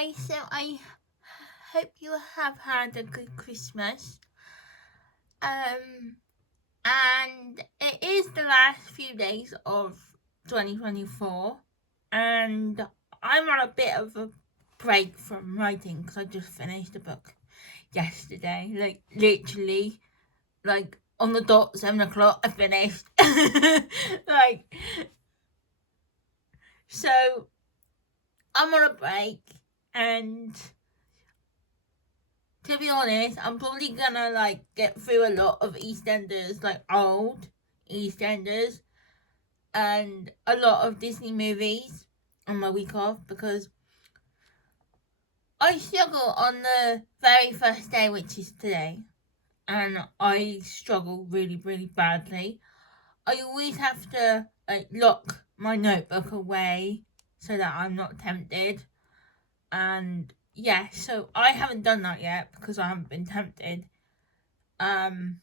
guys, so I hope you have had a good Christmas. And it is the last few days of 2024, and I'm on a bit of a break from writing because I just finished a book yesterday, like literally, like on the dot 7 o'clock I finished. So I'm on a break, and to be honest, I'm probably gonna get through a lot of EastEnders, like old EastEnders, and a lot of Disney movies on my week off, because I struggle on the very first day, which is today, and I struggle really, really badly. I always have to lock my notebook away so that I'm not tempted, and yeah, so I haven't done that yet because I haven't been tempted. And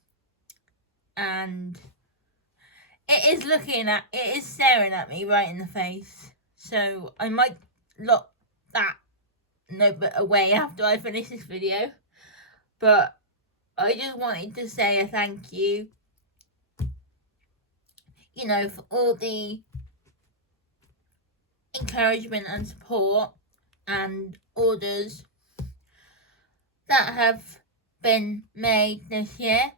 it is staring at me right in the face. So I might lock that notebook away after I finish this video. But I just wanted to say a thank you, for all the encouragement and support and orders that have been made this year.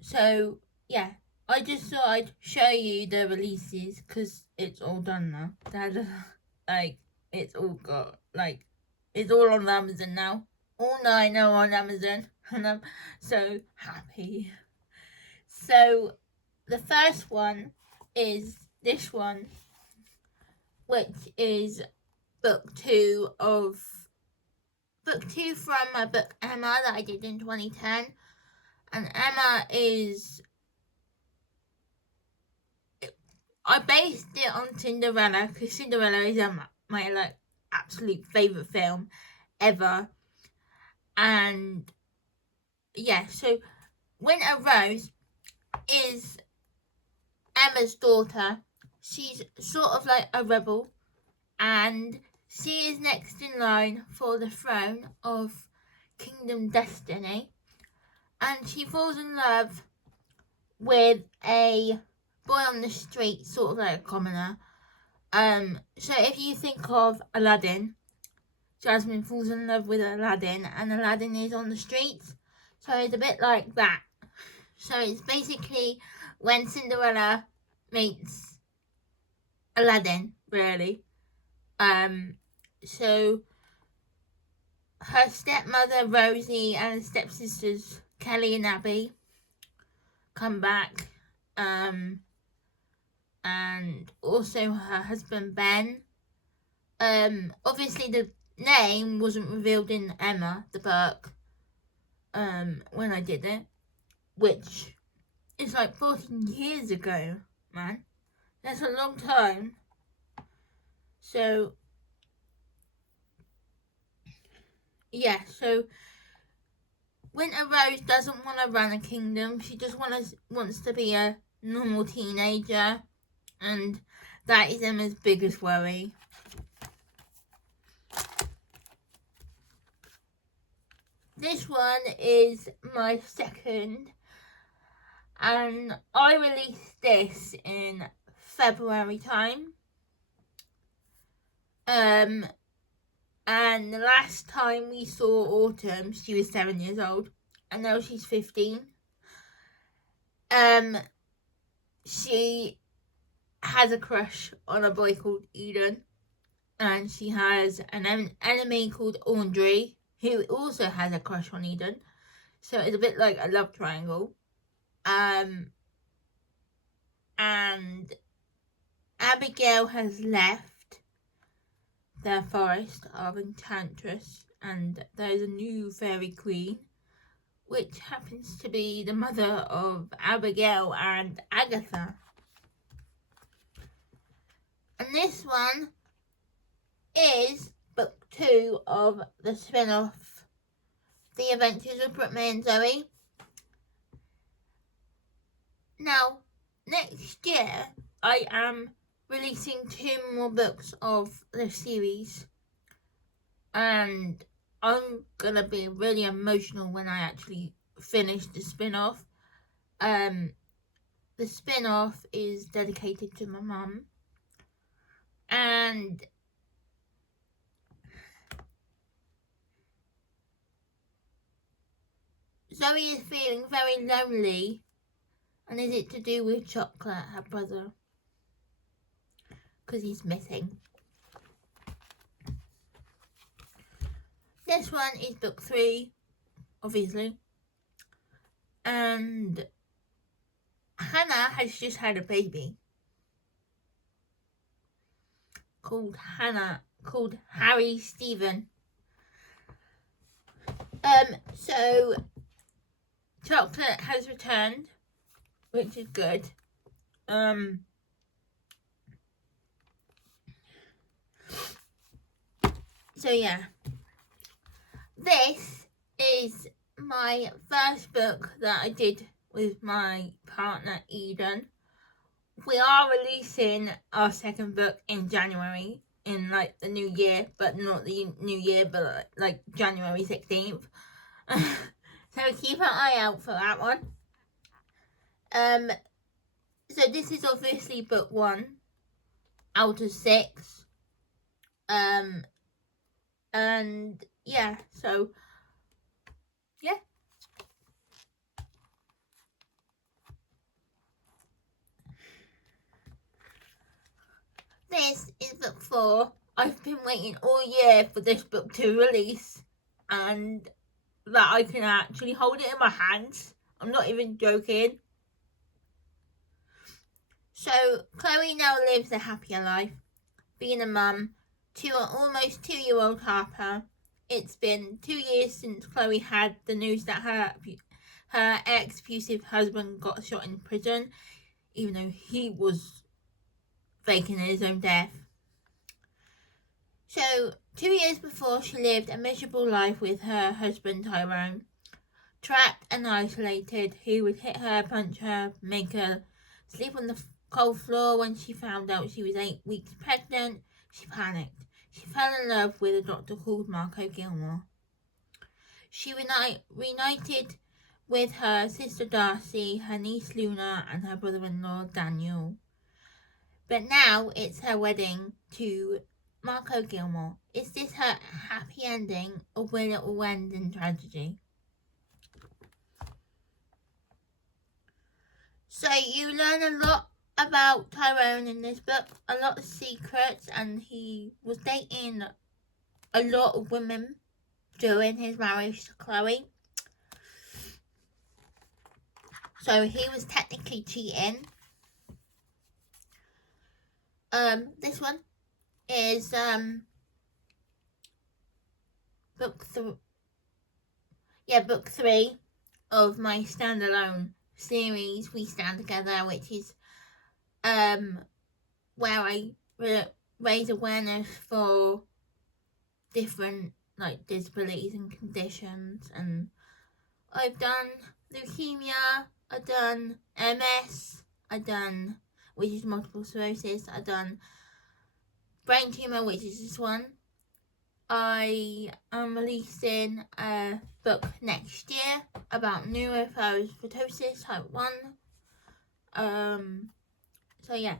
So yeah, I just thought I'd show you the releases because it's all done now. It's all got, it's all on Amazon now. All 9 are on Amazon, and I'm so happy. So the first one is this one, which is book 2 from my book Emma that I did in 2010. And Emma is, I based it on Cinderella because Cinderella is my absolute favourite film ever. And yeah, so Winter Rose is Emma's daughter. She's sort of like a rebel, and she is next in line for the throne of Kingdom Destiny. And she falls in love with a boy on the street, sort of like a commoner. So if you think of Aladdin, Jasmine falls in love with Aladdin, and Aladdin is on the streets. So it's a bit like that. So it's basically when Cinderella meets Aladdin, really. So her stepmother Rosie and stepsisters Kelly and Abby come back, and also her husband Ben. Obviously the name wasn't revealed in Emma the book when I did it, which is like 14 years ago, man. That's a long time. So yeah, so Winter Rose doesn't want to run a kingdom. She just wants to be a normal teenager, and that is Emma's biggest worry. This one is my second, and I released this in February time. And the last time we saw Autumn, she was 7 years old, and now she's 15. She has a crush on a boy called Eden, and she has an enemy called Audrey, who also has a crush on Eden. So it's a bit like a love triangle. And Abigail has left the forest of Enchantress, and there's a new fairy queen, which happens to be the mother of Abigail and Agatha. And this one is book 2 of the spin-off, The Adventures of Brookman and Zoe. Now, next year, I am releasing 2 more books of the series, and I'm gonna be really emotional when I actually finish the spin-off. The spin-off is dedicated to my mum, and Zoe is feeling very lonely, and is it to do with Chocolate, her brother? Because he's missing. This one is book 3, obviously, and Hannah has just had a baby called Harry Stephen. So Chocolate has returned, which is good. So yeah, this is my first book that I did with my partner Eden. We are releasing our second book in January, in like the new year, but not the new year, but like January 16th. So keep an eye out for that one. So this is obviously book 1 out of 6. And yeah, so yeah. This is book 4. I've been waiting all year for this book to release, and that I can actually hold it in my hands. I'm not even joking. So Chloe now lives a happier life, being a mum to an almost 2-year-old Harper. It's been 2 years since Chloe had the news that her ex-abusive husband got shot in prison, even though he was faking his own death. So 2 years before, she lived a miserable life with her husband Tyrone. Trapped and isolated, he would hit her, punch her, make her sleep on the cold floor. When she found out she was 8 weeks pregnant, she panicked. She fell in love with a doctor called Marco Gilmore. She reunited with her sister Darcy, her niece Luna, and her brother-in-law Daniel. But now it's her wedding to Marco Gilmore. Is this her happy ending, or will it all end in tragedy? So you learn a lot about Tyrone in this book, a lot of secrets, and he was dating a lot of women during his marriage to Chloe. So he was technically cheating. This one is book 3 of my standalone series, We Stand Together, which is where I raise awareness for different like disabilities and conditions, and I've done leukemia, I've done MS, I've done, which is multiple sclerosis, I've done brain tumour, which is this one. I am releasing a book next year about neurofibromatosis type 1. So yeah.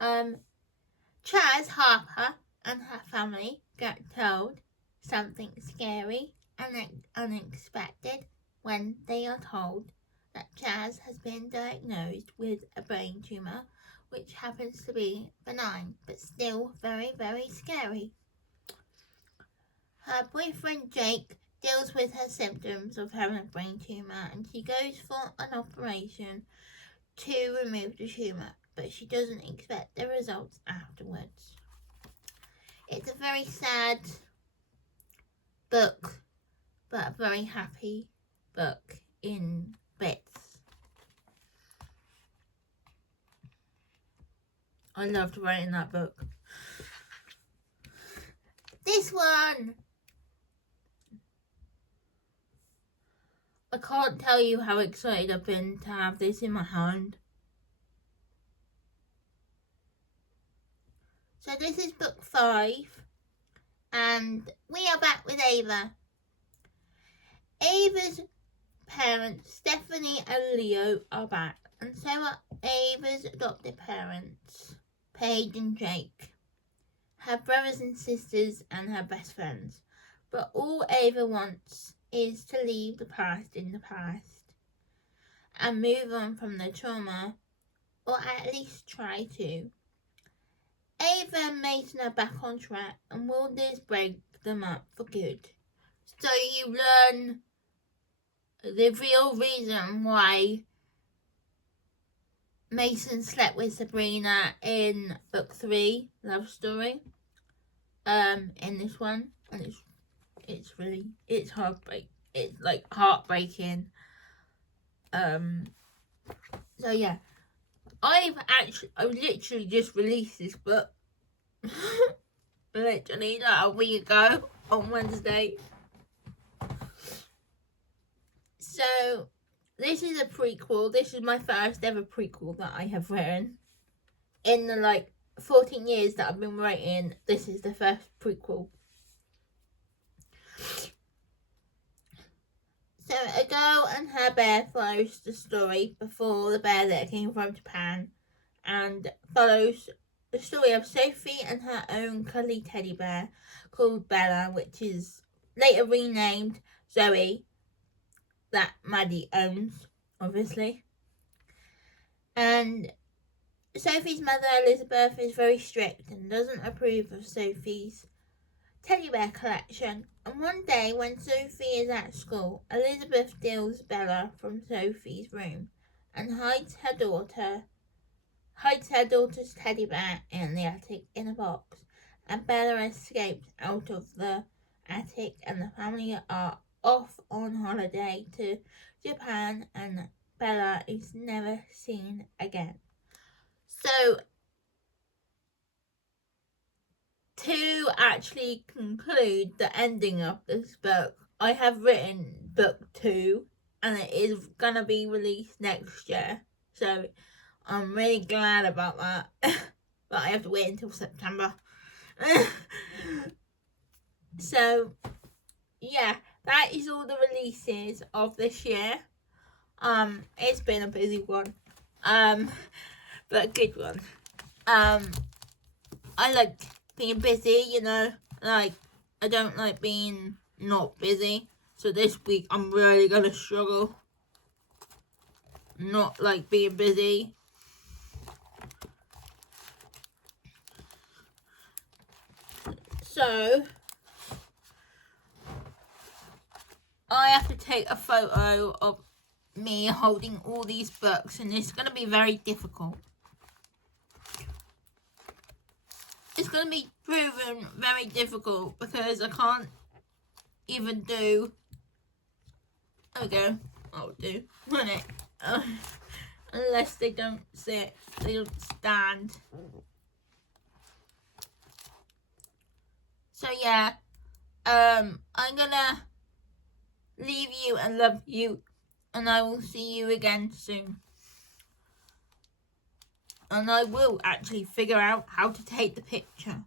Chaz Harper and her family get told something scary and unexpected when they are told that Chaz has been diagnosed with a brain tumour, which happens to be benign but still very, very scary. Her boyfriend Jake deals with her symptoms of having a brain tumour, and she goes for an operation to remove the tumour, but she doesn't expect the results afterwards. It's a very sad book, but a very happy book in bits. I loved writing that book. This one! I can't tell you how excited I've been to have this in my hand. So this is book 5, and we are back with Ava. Ava's parents, Stephanie and Leo, are back, and so are Ava's adopted parents, Paige and Jake, her brothers and sisters, and her best friends. But all Ava wants is to leave the past in the past and move on from the trauma, or at least try to. Ava and Mason are back on track, and will this break them up for good? So you learn the real reason why Mason slept with Sabrina in book 3, Love Story. In this one, and it's heartbreaking. It's like heartbreaking. So yeah, I literally just released this book. Literally like a week ago on Wednesday. So this is a prequel. This is my first ever prequel that I have written. In the 14 years that I've been writing, this is the first prequel. So a girl and her bear follows the story before the bear that came from Japan, and follows the story of Sophie and her own cuddly teddy bear called Bella, which is later renamed Zoe, that Maddie owns, obviously. And Sophie's mother, Elizabeth, is very strict and doesn't approve of Sophie's teddy bear collection. And one day, when Sophie is at school, Elizabeth steals Bella from Sophie's room and hides her daughter's teddy bear in the attic in a box. And Bella escapes out of the attic, and the family are off on holiday to Japan, and Bella is never seen again. So, to actually conclude the ending of this book, I have written book 2, and it is gonna be released next year. So I'm really glad about that. But I have to wait until September. So yeah, that is all the releases of this year. It's been a busy one. But a good one. I like being busy, I don't like being not busy. So this week I'm really gonna struggle not like being busy. So I have to take a photo of me holding all these books, and it's gonna be very difficult. It's going to be proven very difficult because I can't even do. There we go. I'll do. Won't it? Unless they don't sit, they don't stand. So yeah, I'm gonna leave you and love you, and I will see you again soon. And I will actually figure out how to take the picture.